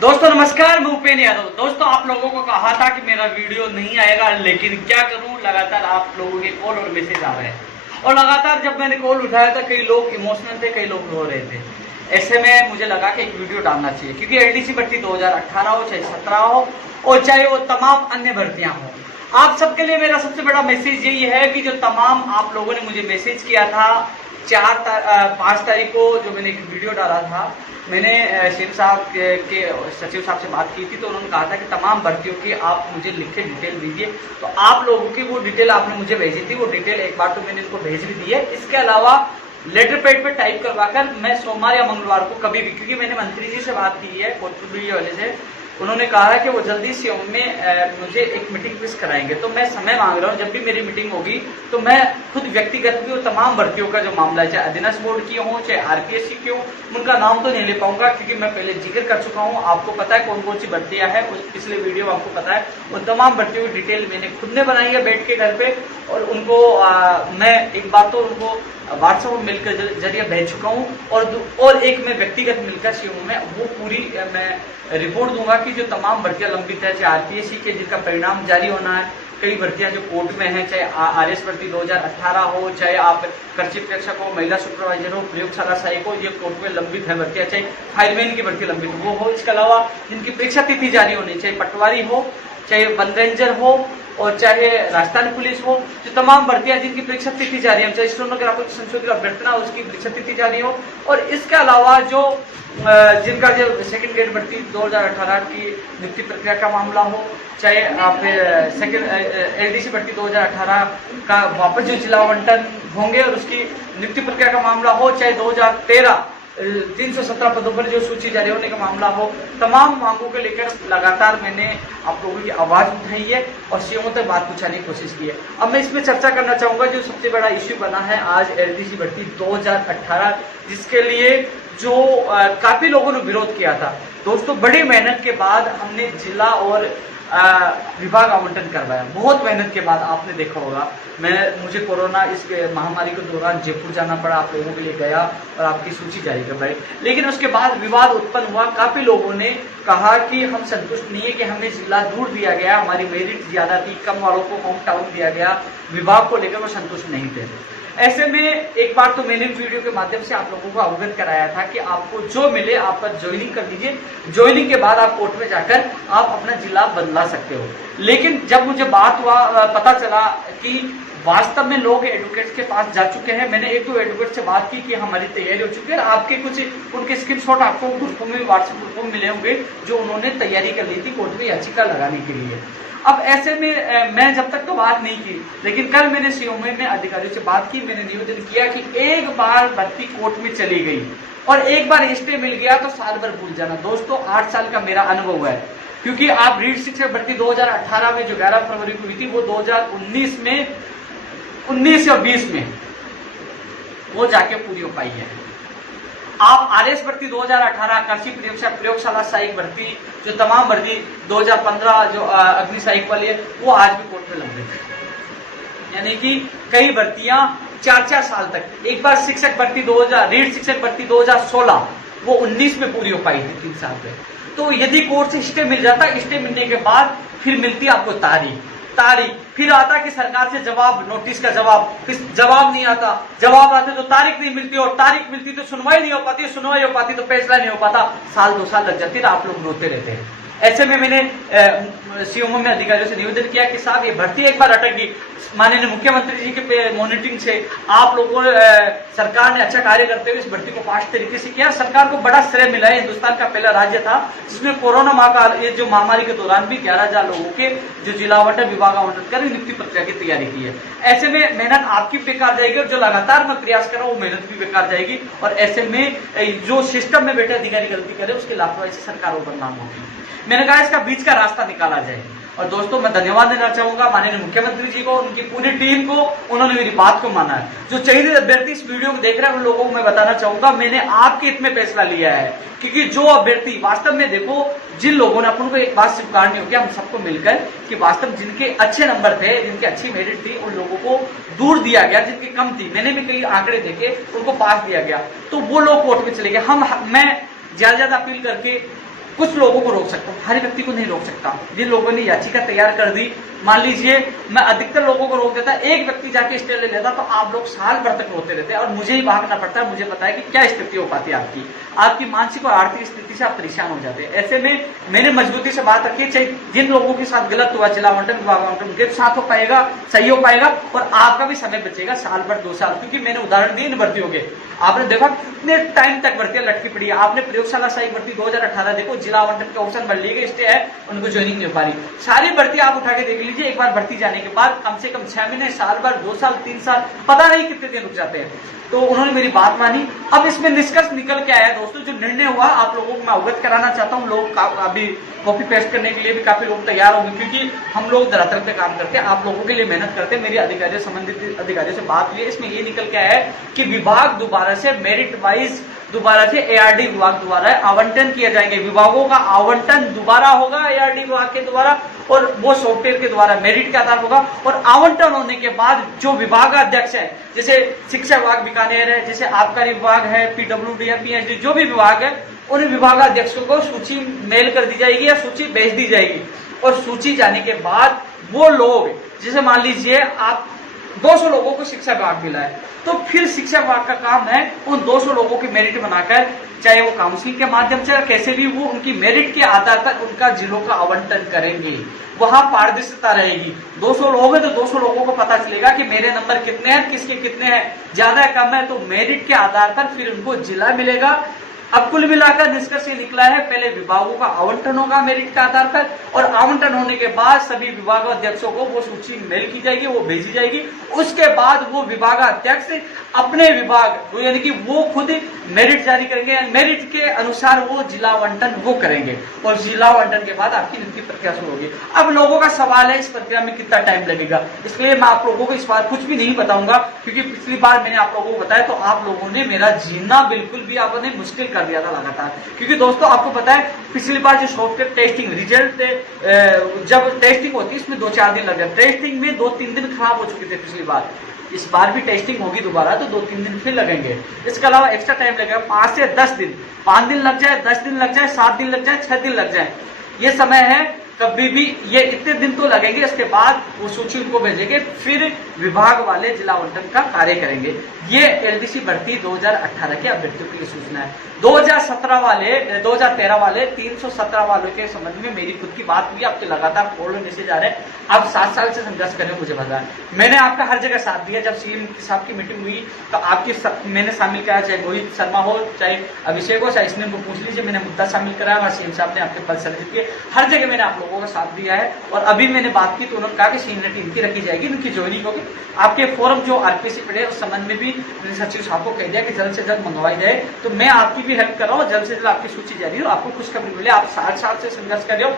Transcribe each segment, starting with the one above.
दोस्तों नमस्कार, मैं उपेंद्र यादव। दोस्तों आप लोगों को कहा था कि मेरा वीडियो नहीं आएगा, लेकिन क्या करूं, लगातार आप लोगों के कॉल और मैसेज आ रहे हैं और लगातार जब मैंने कॉल उठाया था कई लोग इमोशनल थे, कई लोग रो रहे थे। ऐसे में मुझे लगा कि एक वीडियो डालना चाहिए, क्योंकि एलडीसी भर्ती 2018 हो चाहे 17 हो और चाहे वो तमाम अन्य भर्तियां हो, आप सबके लिए मेरा सबसे बड़ा मैसेज यही है कि जो तमाम आप लोगों ने मुझे मैसेज किया था 5 तारीख को जो मैंने एक वीडियो डाला था, मैंने शेर साहब के सचिव साहब से बात की थी, तो उन्होंने कहा था कि तमाम भर्तियों की आप मुझे लिख के डिटेल दीजिए। तो आप लोगों की वो डिटेल आपने मुझे भेजी थी, वो डिटेल एक बार तो मैंने इनको भेज भी दी है। इसके अलावा लेटर पैड पे टाइप करवाकर मैं सोमवार या मंगलवार को कभी भी, क्योंकि मैंने मंत्री जी से बात की है कोटपुतली वाले से, उन्होंने कहा है कि वो जल्दी से में मुझे एक मीटिंग फिक्स कराएंगे। तो मैं समय मांग रहा हूँ, जब भी मेरी मीटिंग होगी तो मैं खुद व्यक्तिगत भी तमाम भर्तियों का जो मामला है, चाहे अधीनस्थ बोर्ड की हो चाहे आरपीएससी की हो, उनका नाम तो नहीं ले पाऊंगा क्योंकि मैं पहले जिक्र कर चुका हूँ। आपको पता है कौन कौन सी भर्तियां हैं, उस पिछले वीडियो में आपको पता है। उन तमाम भर्तियों की डिटेल मैंने खुद ने बनाई है बैठ के घर पे, और उनको मैं एक बार तो उनको व्हाट्सएप मिलकर जरिए भेज चुका हूँ, और एक मैं व्यक्तिगत मिलकर सीओ में वो पूरी मैं रिपोर्ट दूंगा कि जो तमाम भर्तियां लंबित है, चाहे आरपीएससी के जिनका परिणाम जारी होना है, कई भर्तियां जो कोर्ट में हैं, चाहे आरएस भर्ती 2018 हो, चाहे आप कृषि प्रेक्षक हो, महिला सुपरवाइजर हो, प्रयोगशाला सहायक हो, ये कोर्ट में लंबित है भर्तियां, चाहे फायरमैन की भर्ती लंबित वो हो। इसके अलावा जिनकी परीक्षा तिथि जारी होनी, चाहे पटवारी हो, चाहे वन रेंजर हो, और चाहे राजस्थान पुलिस हो, जो तमाम भर्तियां जिनकी परीक्षा तिथि जारी है, चाहे स्टेनोग्राफर संशोधित अभ्यर्थना उसकी परीक्षा तिथि जारी हो, और इसके अलावा जो जिनका जो सेकंड ग्रेड भर्ती 2018 की नियुक्ति प्रक्रिया का मामला हो, चाहे आप सेकंड एलडीसी भर्ती 2018 का वापस जो जिला आवंटन होंगे और उसकी नियुक्ति प्रक्रिया का मामला हो, चाहे 2013 317 पदों पर जो सूची जारी होने का मामला हो, तमाम मांगों को लेकर लगातार मैंने आप लोगों की आवाज उठाई है और सीएमओ तक बात पहुंचाने की कोशिश की है। अब मैं इसमें चर्चा करना चाहूंगा जो सबसे बड़ा इश्यू बना है आज एलडीसी भर्ती 2018, जिसके लिए जो काफी लोगों ने विरोध किया था। दोस्तों बड़ी मेहनत के बाद हमने जिला और विभाग आवंटन करवाया, बहुत मेहनत के बाद। आपने देखा होगा मुझे कोरोना इस महामारी के दौरान जयपुर जाना पड़ा, आप लोगों के लिए गया और आपकी सूची जारी करवाई, लेकिन उसके बाद विवाद उत्पन्न हुआ। काफी लोगों ने कहा कि हम संतुष्ट नहीं है कि हमें जिला दूर दिया गया, हमारी मेरिट ज्यादा थी, कम वालों को होम टाउन दिया गया, विभाग को लेकर वो संतुष्ट नहीं थे। ऐसे में एक बार तो मैंने वीडियो के माध्यम से आप लोगों को अवगत कराया था कि आपको जो मिले आप ज्वाइनिंग कर लीजिए, ज्वाइनिंग के बाद आप कोर्ट में जाकर आप अपना जिला बदला सकते हो। लेकिन जब मुझे बात हुआ, पता चला कि वास्तव में लोग एडवोकेट्स के पास जा चुके हैं। मैंने एक दो एडवोकेट से बात की कि हमारी तैयारी हो चुकी है, आपके कुछ उनके स्क्रीनशॉट आपको ग्रुपों में व्हाट्सएप ग्रुपों में मिले होंगे जो उन्होंने तैयारी कर ली थी कोर्ट में याचिका लगाने के लिए। अब ऐसे में मैं जब तक तो बात नहीं की, लेकिन कल मैंने सीओ में अधिकारियों से बात की, मैंने निवेदन किया कि एक बार भर्ती कोर्ट में चली गई और एक बार स्टे मिल गया तो साल भर भूल जाना। दोस्तों 8 साल का मेरा अनुभव है, क्योंकि आप रीड शिक्षक भर्ती 2018 में जो 11 फरवरी को हुई थी वो 2019 में 19 और 20 में वो जाके पूरी हो पाई है। आप आरएस भर्ती 2018 कृषि प्रयोगशाला सहायक भर्ती, जो तमाम भर्ती 2015 जो अग्नि सहायक वाली है, वो आज भी कोर्ट में लंबित है। यानी कि कई भर्तियां 4-4 साल तक। एक बार शिक्षक भर्ती 2000 रीड शिक्षक भर्ती 2016 वो 19 में पूरी हो पाई थी, 3 साल पे। तो यदि कोर्ट से स्टे मिल जाता, स्टे मिलने के बाद फिर मिलती आपको तारीख, फिर आता कि सरकार से जवाब, नोटिस का जवाब, फिर जवाब नहीं आता, जवाब आते तो तारीख नहीं मिलती, और तारीख मिलती तो सुनवाई नहीं हो पाती, सुनवाई हो पाती तो फैसला नहीं हो पाता, साल 2 साल लग जाती है, आप लोग रोते रहते हैं। ऐसे में मैंने सीएमओ में अधिकारियों से निवेदन किया कि साहब ये भर्ती एक बार अटक गई, माननीय मुख्यमंत्री जी के मॉनिटरिंग से आप लोगों सरकार ने अच्छा कार्य करते हुए इस भर्ती को फास्ट तरीके से किया। सरकार को बड़ा श्रेय मिला है, हिंदुस्तान का पहला राज्य था जिसमें कोरोना ये जो महामारी के दौरान भी 11,000 लोगों के जो जिला आवंटन विभाग आवंटन कर नियुक्ति प्रक्रिया की तैयारी की है। ऐसे में मेहनत आपकी बेकार जाएगी, और जो लगातार मैं प्रयास कर रहा हूँ वो मेहनत भी बेकार जाएगी, और ऐसे में जो सिस्टम में बैठे अधिकारी गलती करे उसकी लापरवाही से सरकार को बदनाम होगी। मैंने कहा इसका बीच का रास्ता निकाला जाए। और दोस्तों मैं धन्यवाद देना चाहूंगा माननीय मुख्यमंत्री जी को, उनकी पूरी टीम को, उन्होंने मेरी बात को माना है। जो चयनित अभ्यर्थी इस वीडियो को देख रहे हैं उन लोगों को मैं बताना चाहूंगा मैंने आपके हित में फैसला लिया है, क्योंकि जो अभ्यर्थी वास्तव में देखो, जिन लोगों ने अपन को एक बात स्वीकारनी होगी हम सबको मिलकर कि वास्तव जिनके अच्छे नंबर थे, जिनकी अच्छी मेरिट थी, उन लोगों को दूर दिया गया, जिनकी कम थी, मैंने भी कई आंकड़े देखे, उनको पास दिया गया, तो वो लोग कोर्ट में चले गए। मैं ज्यादा अपील करके कुछ लोगों को रोक सकता हूँ, हर व्यक्ति को नहीं रोक सकता। जिन लोगों ने याचिका तैयार कर दी, मान लीजिए मैं अधिकतर लोगों को रोक देता, एक व्यक्ति जाके स्टे ले लेता, तो आप लोग साल भर तक रोते रहते और मुझे ही भागना पड़ता है। मुझे पता है कि क्या स्थिति हो पाती है आपकी मानसिक और आर्थिक स्थिति से आप परेशान हो जाते हैं। ऐसे में मैंने मजबूती से बात रखी, चाहे जिन लोगों के साथ गलत हुआ, जिला आवंटन, विभाग आवंटन, उनके साथ हो पाएगा, सही हो पाएगा और आपका भी समय बचेगा साल भर 2 साल। क्योंकि मैंने उदाहरण दिए इन भर्तियों के, आपने देखा कितने टाइम तक भर्तियां लटकी पड़ी है। आपने प्रयोगशाला सहायक भर्ती 2018 देखो, जिला आवंटन के ऑप्शन बढ़ लिए स्टे है, उनको ज्वाइनिंग नहीं हो पा रही। सारी भर्ती आप उठा के देख लीजिए, एक बार भर्ती जाने के बाद कम से कम 6 महीने, साल भर, 2 साल, 3 साल, पता नहीं कितने दिन रुक जाते हैं। तो उन्होंने मेरी बात मानी। अब इसमें निष्कर्ष निकल के आया दोस्तों, जो निर्णय हुआ आप लोगों को मैं अवगत कराना चाहता हूँ। लोग अभी कॉपी पेस्ट करने के लिए भी काफी लोग तैयार होंगे, क्योंकि हम लोग धरातल पे काम करते हैं, आप लोगों के लिए मेहनत करते हैं। मेरी अधिकारियों, संबंधित अधिकारियों से बात हुई है, इसमें ये निकल के आया है कि विभाग दोबारा से मेरिट वाइज दोबारा से एआरडी विभाग द्वारा आवंटन किया जाएंगे। विभागों का आवंटन दोबारा होगा एआरडी विभाग के द्वारा, और वो सॉफ्टवेयर के द्वारा मेरिट के आधार होगा। और आवंटन होने के बाद जो विभागाध्यक्ष है, जैसे शिक्षा विभाग बीकानेर है, जैसे आबकारी विभाग है, पीडब्ल्यूडी है, पीएचडी, जो भी विभाग है, उन विभागाध्यक्षों को सूची मेल कर दी जाएगी या सूची भेज दी जाएगी। और सूची जाने के बाद वो लोग, जैसे मान लीजिए आप 200 लोगों को शिक्षा विभाग मिला है, तो फिर शिक्षा विभाग का काम है उन 200 लोगों की मेरिट बनाकर, चाहे वो काउंसिलिंग के माध्यम से कैसे भी, वो उनकी मेरिट के आधार पर उनका जिलों का आवंटन करेंगे। वहां पारदर्शिता रहेगी। 200 लोग हैं तो 200 लोगों को पता चलेगा कि मेरे नंबर कितने हैं, किसके कितने हैं, ज्यादा है कम है, तो मेरिट के आधार पर फिर उनको जिला मिलेगा। अब कुल मिलाकर निष्कर्ष ये निकला है, पहले विभागों का आवंटन होगा मेरिट के आधार पर, और आवंटन होने के बाद सभी विभागाध्यक्षों को वो सूची मेल की जाएगी, वो भेजी जाएगी। उसके बाद वो विभागाध्यक्ष अपने विभाग, यानी कि वो खुद मेरिट जारी करेंगे, मेरिट के अनुसार वो जिला आवंटन वो करेंगे, और जिला आवंटन के बाद आपकी नियुक्ति प्रक्रिया शुरू होगी। अब लोगों का सवाल है इस प्रक्रिया में कितना टाइम लगेगा, इसलिए मैं आप लोगों को इस बार कुछ भी नहीं बताऊंगा, क्योंकि पिछली बार मैंने आप लोगों को बताया तो आप लोगों ने मेरा जीना बिल्कुल भी आपने मुश्किल कर दिया था लगातार। क्योंकि दोस्तों आपको पता है पिछली बार जो सॉफ्टवेयर टेस्टिंग रिजल्ट जब टेस्टिंग होती है इसमें 2-4 दिन लग जाते, टेस्टिंग में 2-3 दिन खराब हो चुके थे पिछली बार। इस बार भी टेस्टिंग होगी दोबारा तो 2-3 दिन फिर लगेंगे। इसके अलावा एक्स्ट्रा टाइम लगेगा 5 से 10 दिन, 5 दिन लग जाए, 10 दिन लग जाए, 7 दिन लग जाए, 6 दिन लग जाए, ये समय है। कभी भी ये इतने दिन तो लगेंगे। इसके बाद वो सूची उनको भेजेंगे, फिर विभाग वाले जिला आवंटन का कार्य करेंगे। ये एलडीसी भर्ती 2018 के अभ्यर्थियों की सूचना है। 2013 वाले 317 वालों के संबंध में मेरी खुद की बात हुई, आपके लगातार कॉल और मैसेज आ रहे हैं। आप 7 साल से संघर्ष कर रहे हो, मुझे पता है। मैंने आपका हर जगह साथ दिया। जब सीएम साहब की मीटिंग हुई तो आपकी मैंने शामिल कराया, चाहे मोहित शर्मा हो, चाहे अभिषेक हो, चाहे इसने को पूछ लीजिए, मैंने मुद्दा शामिल कराया और सीएम साहब ने आपके पद सर्जित किए। हर जगह मैंने आप लोगों का साथ दिया है। और अभी मैंने बात की तो उन्होंने कहा कि सीनियरिटी इनकी रखी जाएगी, इनकी ज्वाइनिंग होगी। आपके फॉर्म जो आरपीसी पड़े उस संबंध में भी सचिव साहब को कह दिया कि जल्द से जल्द मंगवाई जाए। तो मैं आपकी भी हेल्प कर रहा हूँ, जल्द से जल्द आपकी सूची जारी हो, आपको खुशखबरी मिले। आप 60 साल से संघर्ष कर रहे हो।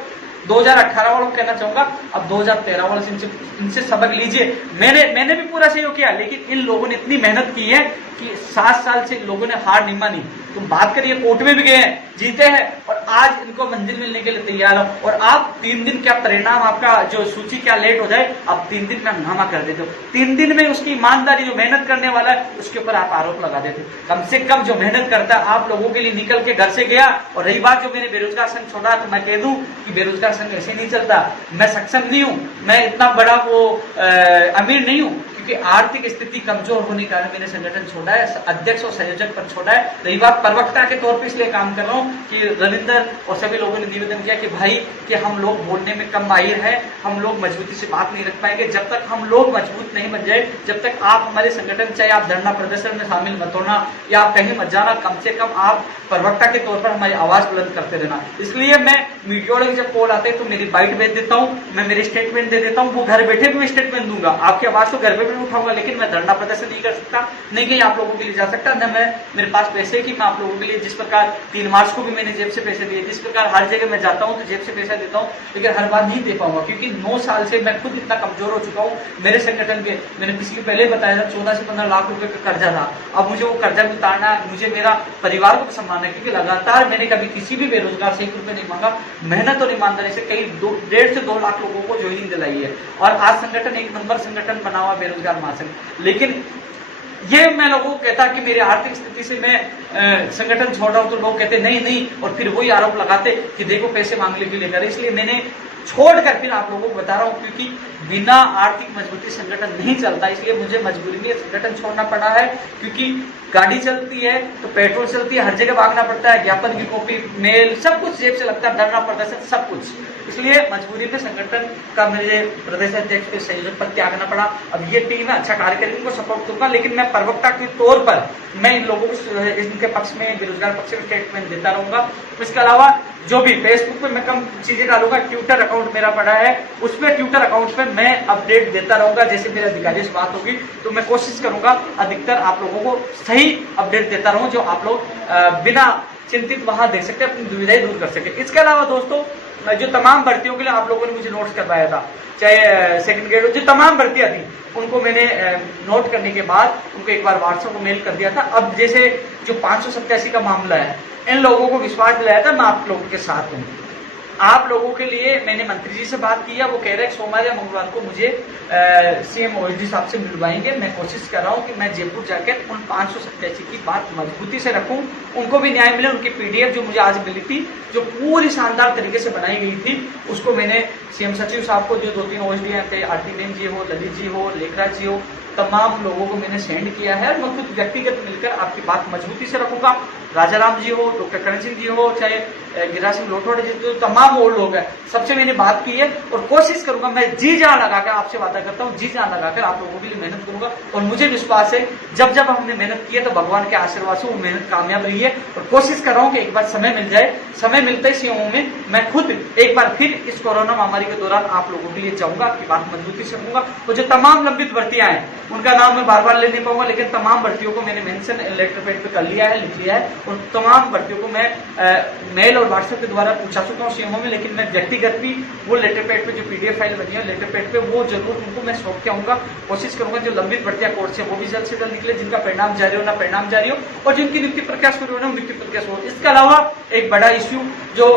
2018 वालों को कहना चाहूंगा, अब 2013 वालों से इनसे सबक लीजिए। मैंने भी पूरा सहयोग किया, लेकिन इन लोगों ने इतनी मेहनत की है कि 7 साल से लोगों ने हार नहीं मानी। तुम बात करिए, कोर्ट में भी गए हैं, जीते हैं, और आज इनको मंजिल मिलने के लिए तैयार हो। और आप 3 दिन क्या परिणाम, आपका जो सूची क्या लेट हो जाए, आप 3 दिन में हंगामा कर देते हो। 3 दिन में उसकी ईमानदारी, जो मेहनत करने वाला है उसके ऊपर आप आरोप लगा देते हो। कम से कम जो मेहनत करता है, आप लोगों के लिए निकल के घर से गया। और रही बात जो मैंने बेरोजगार संघ छोड़ा, तो मैं कह दूं कि बेरोजगार संघ ऐसे नहीं चलता। मैं सक्षम नहीं हूं, मैं इतना बड़ा वो अमीर नहीं हूं, क्योंकि आर्थिक स्थिति कमजोर होने के कारण मैंने संगठन छोड़ा है, अध्यक्ष और संयोजक पर छोड़ा है। रही बात प्रवक्ता के तौर पे इसलिए काम कर रहा हूँ कि रविंदर और सभी लोगों ने निवेदन किया कि भाई कि हम लोग बोलने में कम माहिर है, हम लोग मजबूती से बात नहीं रख पाएंगे। जब तक हम लोग मजबूत नहीं बन जाए, जब तक आप हमारे संगठन, चाहे आप धरना प्रदर्शन में शामिल मत होना या आप कहीं मत जाना, कम से कम आप प्रवक्ता के तौर पर हमारी आवाज बुलंद करते रहना। इसलिए मैं मीडिया वाले जब कॉल आते हैं तो मेरी बाइट भेज देता हूँ, मैं मेरी स्टेटमेंट दे देता हूँ। वो घर बैठे भी स्टेटमेंट दूंगा, आपकी आवाज तो घर पे भी उठाऊंगा, लेकिन मैं धरना प्रदर्शन नहीं कर सकता, नहीं कहीं आप लोगों के लिए जा सकता, न मैं मेरे पास पैसे कि मैं आप लोगों के लिए, जिस प्रकार 3 मार्च को भी मैंने जेब से पैसे दिए, जिस प्रकार हर जगह मैं जाता हूं तो जेब से पैसा देता हूं, लेकिन हर बार नहीं दे पाऊंगा, क्योंकि 9 साल से मैं खुद इतना कमजोर हो चुका हूं। मेरे संगठन के, मैंने पिछले पहले बताया था, 14 से 15 लाख रुपए का कर्जा था। अब मुझे वो कर्जा भी उतारना, मुझे मेरा परिवार को भी संभालना है, क्योंकि लगातार मैंने कभी किसी भी बेरोजगार से 1 रुपए नहीं मांगा। मेहनत और ईमानदारी से कई 1.5 से 2 लाख लोगों को ज्वाइनिंग दिलाई है, और आज संगठन 1 नंबर संगठन बना हुआ बेरोजगार महासंघ। लेकिन ये मैं लोगों को कहता कि मेरी आर्थिक स्थिति से मैं संगठन छोड़ रहा हूं तो लोग कहते नहीं नहीं, और फिर वही आरोप लगाते कि देखो पैसे मांगने के लिए कर। इसलिए मैंने छोड़कर फिर आप लोगों को बता रहा हूं, क्योंकि बिना आर्थिक मजबूती संगठन नहीं चलता। इसलिए मुझे मजबूरी में संगठन छोड़ना पड़ा है, क्योंकि गाड़ी चलती है तो पेट्रोल चलती है, हर जगह भागना पड़ता है, ज्ञापन की कॉपी, मेल, सब कुछ जेब से लगता है, डरना पड़ता है, सब कुछ। इसलिए मजबूरी में संगठन का मुझे प्रदेश अध्यक्ष के संयोजक पद त्यागना पड़ा। अब ये टीम है, अच्छा कार्य करेगी, उनको सपोर्ट दूंगा, लेकिन मैं प्रवक्ता के तौर पर मैं इन लोगों को इनके पक्ष में, बेरोजगार पक्ष में स्टेटमेंट देता रहूंगा। इसके अलावा जो भी फेसबुक पे मैं कम चीजें डालूंगा, ट्विटर अकाउंट मेरा पड़ा है, उसमें ट्विटर अकाउंट पे मैं अपडेट देता रहूंगा। जैसे मेरे अधिकारियों से बात होगी तो मैं कोशिश करूंगा अधिकतर आप लोगों को सही अपडेट देता रहूं, जो आप लोग बिना चिंतित वहां देख सकते, अपनी दुविधाएं दूर कर सके। इसके अलावा दोस्तों, जो तमाम भर्तियों के लिए आप लोगों ने मुझे नोट्स करवाया था, चाहे सेकंड ग्रेड, जो तमाम भर्तियां थी उनको मैंने नोट करने के बाद उनको एक बार व्हाट्सएप को मेल कर दिया था। अब जैसे जो 587 का मामला है, इन लोगों को विश्वास दिलाया था मैं आप लोगों के साथ हूँ। आप लोगों के लिए मैंने मंत्री जी से बात की है, वो कह रहे हैं सोमवार या मंगलवार को मुझे सीएम ओएसडी साहब से मिलवाएंगे। मैं कोशिश कर रहा हूं कि मैं जयपुर जाकर उन 587 की बात मजबूती से रखूं, उनको भी न्याय मिले। उनकी पीडीएफ जो मुझे आज मिली थी, जो पूरी शानदार तरीके से बनाई गई थी, उसको मैंने सीएम सचिव साहब को, जो 2-3 ओएसडी हैं, आरती बेन जी हो, ललित जी हो, लेखराज जी हो, तमाम लोगों को मैंने सेंड किया है। और मैं खुद व्यक्तिगत मिलकर आपकी बात मजबूती से रखूंगा। राजाराम जी हो, डॉक्टर करण सिंह जी हो, चाहे गिरिराज सिंह लोटवाड़े जी, तो तमाम और लोग हैं, सबसे मैंने बात की है और कोशिश करूंगा, मैं जी जान लगाकर आपसे वादा करता हूं, जी जान लगाकर आप लोगों के लिए मेहनत करूंगा। और मुझे विश्वास है जब जब हमने मेहनत की है तो भगवान के आशीर्वाद से वो मेहनत कामयाब रही है। और कोशिश कर रहा हूं कि एक बार समय मिल जाए, समय मिलते ही सीएमओ में मैं खुद एक बार फिर इस कोरोना महामारी के दौरान आप लोगों के लिए जाऊंगा, आपकी बात मजबूती से रखूंगा। और जो तमाम लंबित भर्तियां हैं उनका नाम मैं बार बार ले नहीं पाऊंगा, लेकिन तमाम भर्तियों को मैंने मेंशन लेटर पैड पे कर लिया है, लिख लिया है। और तमाम भर्तियों को मैं मेल और व्हाट्सएप के द्वारा पूछा चुका हूँ सीएमओ में, लेकिन मैं व्यक्तिगत भी वो लेटर पैड पे जो पीडीएफ फाइल बनी है लेटर पैड पे, वो जरूर उनको मैं सौंप के आऊंगा। कोशिश करूंगा जो लंबित भर्तियां कोर्ट से वो भी जल्द से जल्द निकले, जिनका परिणाम जारी हो ना परिणाम जारी हो, और जिनकी नियुक्ति प्रक्रिया शुरू हो ना नियुक्ति प्रक्रिया शुरू हो। इसके अलावा एक बड़ा इश्यू जो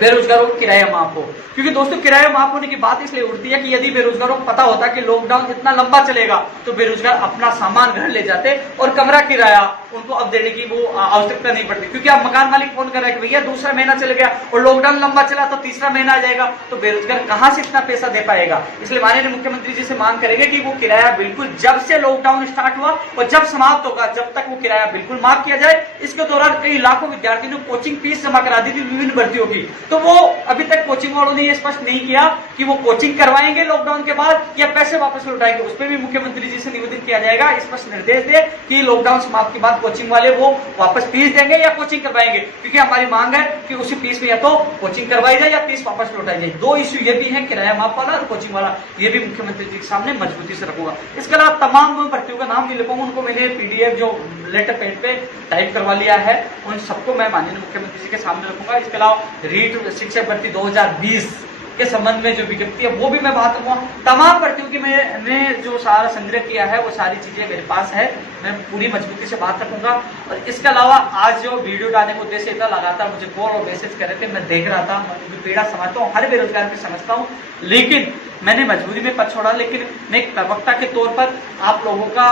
बेरोजगारों को किराया माफ हो, क्योंकि दोस्तों किराया माफ होने की बात इसलिए उठती है कि यदि बेरोजगारों को पता होता कि लॉकडाउन इतना लंबा चलेगा तो बेरोजगार अपना सामान घर ले जाते और कमरा किराया उनको अब देने की वो आवश्यकता नहीं पड़ती। क्योंकि अब मकान मालिक फोन कर रहा है कि भैया दूसरा महीना चल गया और लॉकडाउन लंबा चला तो तीसरा महीना आ जाएगा, तो बेरोजगार कहां से इतना पैसा दे पाएगा। इसलिए माननीय मुख्यमंत्री जी से मांग करेंगे कि वो किराया बिल्कुल जब से लॉकडाउन स्टार्ट हुआ और जब समाप्त होगा जब तक वो किराया बिल्कुल माफ किया जाए। इसके दौरान कई लाखों विद्यार्थियों ने कोचिंग फीस जमा करा दी थी विभिन्न भर्तियों की, तो वो अभी तक कोचिंग वालों ने ये स्पष्ट नहीं किया कि वो कोचिंग करवाएंगे लॉकडाउन के बाद या पैसे वापस लौटाएंगे। उस पर भी मुख्यमंत्री जी से निवेदन किया जाएगा, स्पष्ट निर्देश दे कि लॉकडाउन समाप्त के बाद कोचिंग वाले वो वापस फीस देंगे या कोचिंग करवाएंगे, क्योंकि हमारी मांग है कि उसी फीस में या तो कोचिंग करवाई जाए या फीस वापस लौटाई जाए। दो इश्यू ये भी है, किराया माफ वाला और कोचिंग वाला, ये भी मुख्यमंत्री जी के सामने मजबूती से रखूंगा। इसके अलावा तमाम भर्तियों का नाम नहीं लिखूंगा, उनको मैंने पीडीएफ जो लेटर पैड पे टाइप करवा लिया है, उन सबको मैं माननीय मुख्यमंत्री जी के सामने रखूंगा। इसके अलावा रीट शिक्षक भर्ती 2020 के संबंध में जो विज्ञप्ति है वो भी मैं बात करूंगा। तमाम भर्तियों की मैंने जो सारा संग्रह किया है वो सारी चीजें मेरे पास है, मैं पूरी मजबूती से बात रखूंगा। और इसके अलावा आज जो वीडियो डालने का उद्देश्य था, लगातार मुझे कॉल और मैसेज कर रहे थे, मैं देख रहा था, मैं पीड़ा समझता हूँ, हर बेरोजगार की समझता हूँ, लेकिन मैंने मजबूरी में पद छोड़ा। लेकिन मैं एक प्रवक्ता के तौर पर आप लोगों का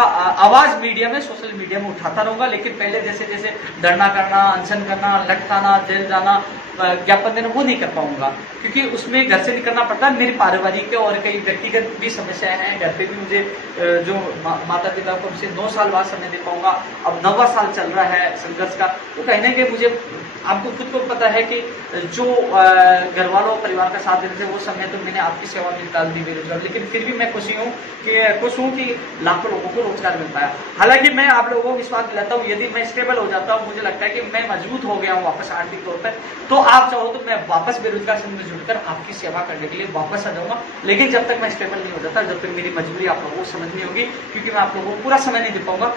आवाज मीडिया में, सोशल मीडिया में उठाता रहूंगा। लेकिन पहले जैसे जैसे धरना करना, अनशन करना, लटकाना, जेल जाना, ज्ञापन देना, वो नहीं कर पाऊंगा, क्योंकि उसमें घर से निकलना पड़ता है। मेरी पारिवारिक और कई व्यक्तिगत भी समस्याएं हैं, घर पे भी मुझे जो माता पिता को उनसे 9 साल बाद समय दे पाऊंगा। अब 9वां साल चल रहा है संघर्ष का, तो कहने के मुझे आपको खुद को पता है कि जो घर वालों परिवार का साथ देते थे वो समय तो मैंने आपकी सेवा में निकाल दी बेरोजगार, लेकिन फिर भी मैं खुश हूँ कि लाखों लोगों को रोजगार मिल पाया। हालांकि मैं आप लोगों को विश्वास दिलाता हूँ, यदि मैं स्टेबल हो जाता हूँ, मुझे लगता है कि मैं मजबूत हो गया हूँ वापस आर्थिक तौर पर, तो आप चाहो तो मैं वापस बेरोजगार संघ में जुड़कर आपकी सेवा करने के लिए वापस आ जाऊंगा। लेकिन जब तक मैं स्टेबल नहीं हो जाता, जब तक मेरी मजबूरी आप लोगों को समझ नहीं होगी, क्योंकि मैं आप लोगों को पूरा समय नहीं दे पाऊंगा।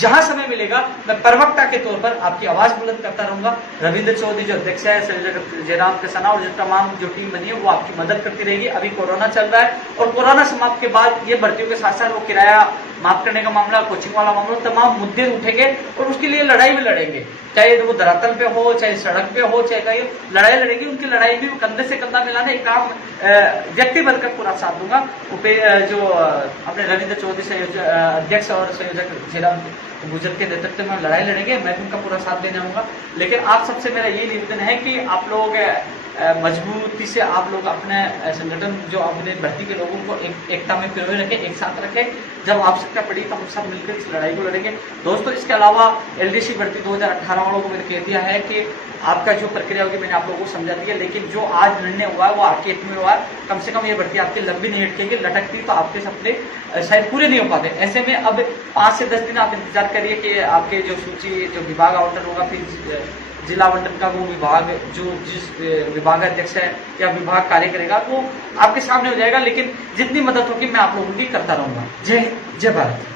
जहां समय मिलेगा मैं प्रवक्ता के तौर पर आपकी आवाज बुलंद करता रहूंगा। रविंद्र चौधरी जो अध्यक्ष है, संयोजक जयराम किसाना और जो तमाम जो टीम बनी है वो आपकी मदद करती रहेगी। अभी कोरोना चल रहा है और कोरोना समाप्त के बाद ये भर्तियों के साथ साथ वो किराया माफ करने का मामला, कोचिंग वाला मामला, तमाम मुद्दे उठेंगे और उसके लिए लड़ाई भी लड़ेंगे, चाहे वो धरातल पे हो, चाहे सड़क पे हो, चाहे कहीं लड़ाई लड़ेगी। उनकी लड़ाई भी कंधे से कंधा मिलाने एक काम व्यक्ति बनकर पूरा साथ दूंगा। जो अपने रविंद्र चौधरी अध्यक्ष और संयोजक जयराम गुजर के नेतृत्व में लड़ाई लड़ेंगे, मैं भी उनका पूरा साथ देने आऊंगा। लेकिन आप सबसे मेरा यही निवेदन है कि आप लोग मजबूती से आप लोग अपने संगठन जो अपने भर्ती के लोगों को एकता में पिरोए रखें, एक साथ रखें। जब आवश्यकता पड़ी तो हम सब मिलकर इस लड़ाई को लड़ेंगे। दोस्तों, इसके अलावा एलडीसी भर्ती 2018 वालों को मैंने कह दिया है कि आपका जो प्रक्रिया होगी मैंने आप लोगों को समझा दी है, लेकिन जो आज निर्णय हुआ है वो आपके हित में हुआ है। कम से कम ये भर्ती आपकी लंबी नहीं अटकेगी, लटकती तो आपके सपने शायद पूरे नहीं हो पाते। ऐसे में अब 5 से 10 दिन आप इंतजार करिए कि आपके जो सूची जो विभाग आवंटन होगा, फिर जिला आवंटन का वो विभाग जो जिस विभागाध्यक्ष है या विभाग कार्य करेगा वो आपके सामने हो जाएगा। लेकिन जितनी मदद होगी मैं आप लोगों की करता रहूंगा। जय हिंद, जय भारत।